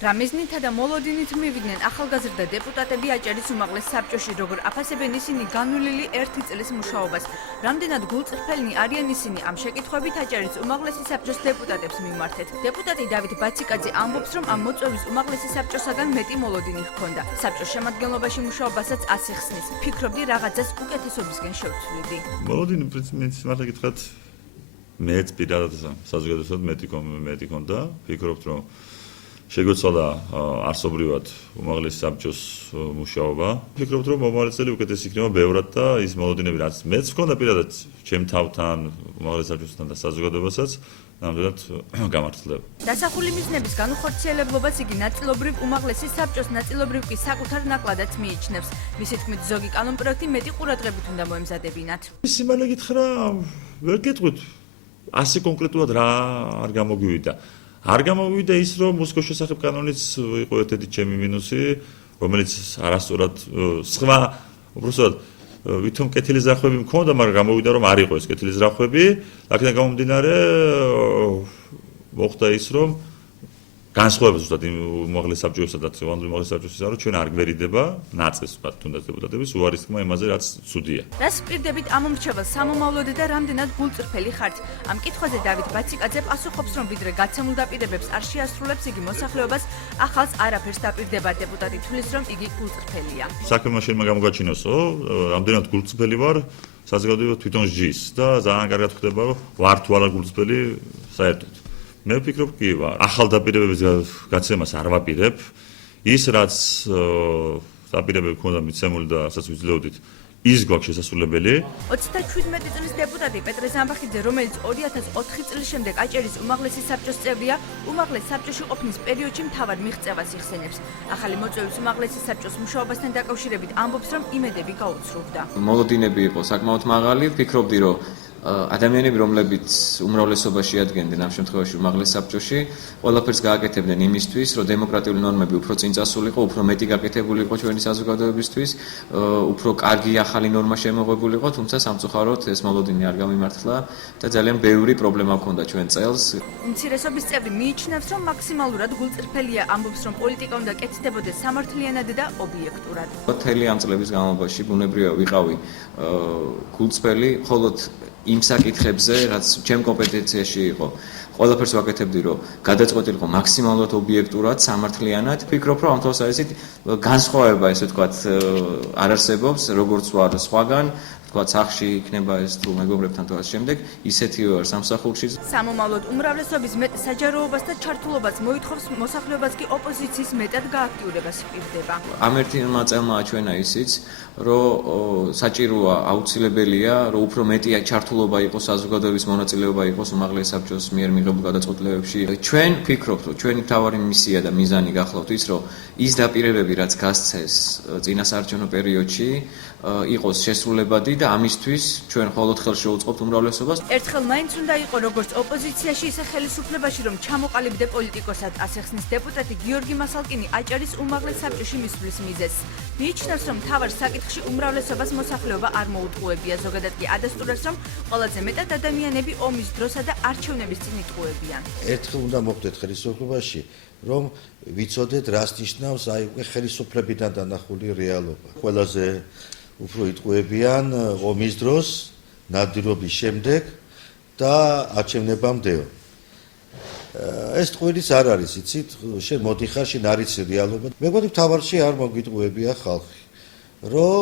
რა მიზნითა და მოლოდინით მივიდნენ ახალგაზრდა დეპუტატები აჭარის უმაღლეს საბჭოში, როგორ აფასებენ ისინი განვლილი 1 წლის მუშაობას. რამდენად გულწრფელნი არიან ისინი, ამ შეკითხვებით აჭარის უმაღლესი საბჭოს დეპუტატებს მიმართეთ. დეპუტატი დავით ბაციკაძე ამბობს, რომ ამ მოწვევის უმაღლესი საბჭოსაგან მეტი მოლოდინი ჰქონდა. საბჭოს შემადგენლობაში მუშაობასაც ასიხსნის. ფიქრობდი რაღაცას უკეთესობისკენ შევცვლიდი. მოლოდინი პრინციპით მართლა გითხრათ, მეც პირადად საზოგადოებრივად მეტი ჰქონდა. ფიქრობთ, რომ შეგვეცვალა არსობრივად უმაღლესი საბჭოს მუშაობა. ფიქრობთ, რომ მომავალ წელი უკეთესი იქნება ბევრად და ის მოლოდინები, რაც მეც ჰქონდა პირადად ჩემ თავთან, უმაღლეს საბჭოსთან და საზოგადოებასაც, ნამდვილად გამართლდება. დასახული მიზნების განუხორციელებლობას იგი ნაწილობრივ უმაღლესი საბჭოს, ნაწილობრივ კი საკუთარ ნაკლადაც მიიჩნევს. მისი თქმით, ზოგი კანონპროექტი მეტი ყურადღებით უნდა მოემზადებინათ. სიმართლე გითხრა, ვერ გეტყვით, ასე კონკრეტულად რა არ გამოგვივიდა. არ გამოგვივიდა ის, რომ მუსკოს შესახებ კანონიც იყო ერთ-ერთი ჩემი მინუსი, რომელიც არასწორად სხვა უბრალოდ ვითომ კეთილი ზრახვები მქონდა, მაგრამ გამოვიდა, რომ არ იყო ეს კეთილი ზრახვები. აქედან გამომდინარე მოხდა ის, რომ განსხვავება ზუსტად იმ უმაღლეს საბჭოსა და უმაღლეს საბჭოსისა, რომ ჩვენ არ გვერიდება ნაწილს, ვთქვათ, თუნდაც დეპუტატების უარის თქმა იმაზე, რაც ცუდია. რას პირდებით ამ მრჩეველს სამომავლოდ და რამდენად გულწრფელი ხართ? ამ კითხვაზე დავით ბაციკაძე პასუხობს, რომ ვიდრე გაცემულ დაპირებებს არ შეასრულებს იგი მოსახლეობას, ახალს არაფერს დაპირდება. დეპუტატი თვლის, რომ იგი გულწრფელია. საქმე შეიძლება გამოგაჩინოსო, რამდენად გულწრფელი ვარ, საზოგადოება თვითონ სჯის და ძალიან კარგად ხვდება, რომ ვარ თუ არა გულწრფელი საერთოდ. მე ვფიქრობ, კი ვარ. ახალ დაპირებების გაცემას არ ვაპირებ. ის რაც დაპირებები ქონდა მიცემული და რასაც ვიძლეოდით, ის გვაქვს შესასრულებელი. 37 წლის დეპუტატი პეტრე ზამბახიძე, რომელიც 2004 წლის შემდეგ აჭარის უმაღლესი საბჭოს წევრია, უმაღლეს საბჭოში ყოფნის პერიოდში მთავარ მიღწევას იხსენებს. ახალი მოწვევის უმაღლესი საბჭოს მუშაობასთან დაკავშირებით ამბობს, რომ იმედები გაუცრუვდა. მოლოდინები იყო საკმაოდ მაღალი, ვფიქრობდი, რომ ადამიანები, რომლებიც უმრავლესობაში ადგენდნენ ამ შემთხვევაში უმაღლეს საბჭოში, ყველაფერს გააკეთებდნენ იმისთვის, რომ დემოკრატიული ნორმები უფრო წინ წასულიყო, უფრო მეტი გაკეთებული იყო ჩვენი საზოგადოებისთვის, უფრო კარგი ახალი ნორმა შემოღებულიყო, თუმცა სამწუხაროდ ეს მოლოდინი არ გამიმართლა და ძალიან ბევრი პრობლემა ჰქონდა ჩვენ წელს. უმცირესობის წევრი მიიჩნევს, რომ მაქსიმალურად გულწრფელია, ამბობს, რომ პოლიტიკა უნდა კეთდებოდეს სამართლიანად და ობიექტურად. მთელი ამ წლების განმავლობაში ბუნებრივია ვიყავი გულწრფელი, მხოლოდ იმ საკითხებზე, რაც ჩემ კომპეტენციაში იყო. ყველაფერს ვაკეთებდი, რომ გადაწყვეტილიყო მაქსიმალურად ობიექტურად, სამართლიანად. ვფიქრობ, რომ ამ თვალსაზრისით განსხვავება, ესე ვთქვათ, არ არსებობს, როგორც ვარ სხვაგან. თქვა სახში იქნება ეს თუ მეგობრებთან თუ ასე შემდეგ, ისეთივე ვარ სამსახურში. სამომავლოდ უმრავლესობის მეტ საჯაროობას და ჩართულობას მოითხოვს, მოსახლეობას კი ოპოზიციის მეტად გააქტიურებას პირდება. ამ ერთმა წელმა აჩვენა ისიც, რომ საჭიროა, აუცილებელია, რომ უფრო მეტი ჩართულობა იყოს საზოგადოების მონაწილეობა იყოს უმაღლეს საბჭოს მიერ მიღებულ გადაწყვეტილებებში. ჩვენ ვფიქრობთ, რომ ჩვენი მთავარი მისია და მიზანი გახლავთ ის, რომ ის დაპირებები, რაც გასცეს წინასაარჩევნო პერიოდში, იყოს შესრულებადი და ამისთვის ჩვენ მხოლოდ ხელს შევუწყობთ უმრავლესობას. ერთხელ მაინც უნდა იყო როგორც ოპოზიციაში, ისე ხელისუფლებაში, რომ ჩამოყალიბდე პოლიტიკოსად, ასახსნის დეპუტატი გიორგი მასალკინი აჭარის უმაღლეს საბჭოში მისვლის მიზეზს. მიიჩნევს, რომ მთავარ საკითხში უმრავლესობას მოსახლეობა არ მოუტყუებია, ზოგადად კი ადასტურებს, რომ ყველაზე მეტად ადამიანები ომის დროსა და არჩევნების წინ იტყუებიან. ერთხელ უნდა მოხდეთ ხელისუფლებაში, რომ ვიცოდეთ, რას ნიშნავს აი უკვე ხელისუფლებიდან დანახული რეალობა. ყველაზე უფრო იტყუებიან ომის დროს, ნადირობის შემდეგ და არჩევნებამდეო. ეს ტყუილიც არ არის, იცით, შენ მოდიხარ, შენ არ იცი რეალობა. მეგონი მთავარში არ მოგვიტყუებია ხალხი, რომ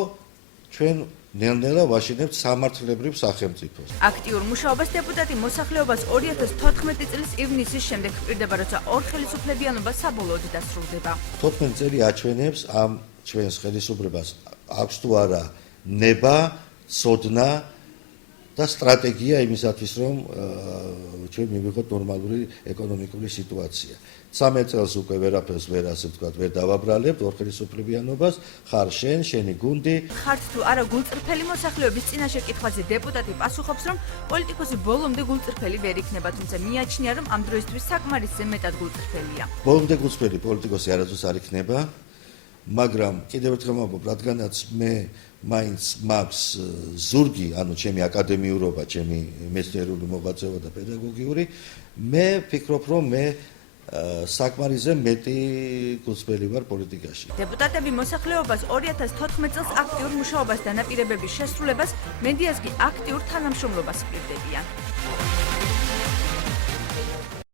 ჩვენ ნელ-ნელა ვაშინებთ სამართლებრივ სახელმწიფოს. აქტიურ მუშაობას დეპუტატი მოსახლეობას 2014 წლის ივნისის შემდეგ ჰპირდება, როცა ორ ხელისუფლებიანობა საბოლოოდ დასრულდება. 14 წელი აჩვენებს ამ ჩვენს ხელისუფლებას აქვს თუ არა ნება, ცოდნა და სტრატეგია იმისათვის, რომ ჩვენ მივიღოთ ნორმალური ეკონომიკური სიტუაცია. 13 წელს უკვე ვერაფერს ვერ ასე ვთქვათ, ვერ დავაბრალებთ ორ ხელისუფლებიანობას, ხარ შენ, შენი გუნდი. ხართ თუ არა გულწრფელი მოსახლეობის წინაშე კითხვაზე დეპუტატი პასუხობს, რომ პოლიტიკოსი ბოლომდე გულწრფელი ვერ იქნება, თუმცა მიაჩნია, რომ ამ დროისთვის საკმარისზე მეტად გულწრფელია. ბოლომდე გულწრფელი პოლიტიკოსი არასდროს არ იქნება, მაგრამ კიდევ ერთხელ ვამბობ, რადგანაც მე მაინც მაქვს ზურგი, ანუ ჩემი აკადემიურობა, ჩემი მეცნიერული მოღვაწეობა და პედაგოგიური, მე ვფიქრობ, რომ მე საკმარისზე მეტი გულწრფელი ვარ პოლიტიკაში. დეპუტატები მოსახლეობას 2014 წელს აქტიურ მუშაობას დანაპირებების შესრულებას, მედიას კი აქტიურ თანამშრომლობას ჰპირდებიან.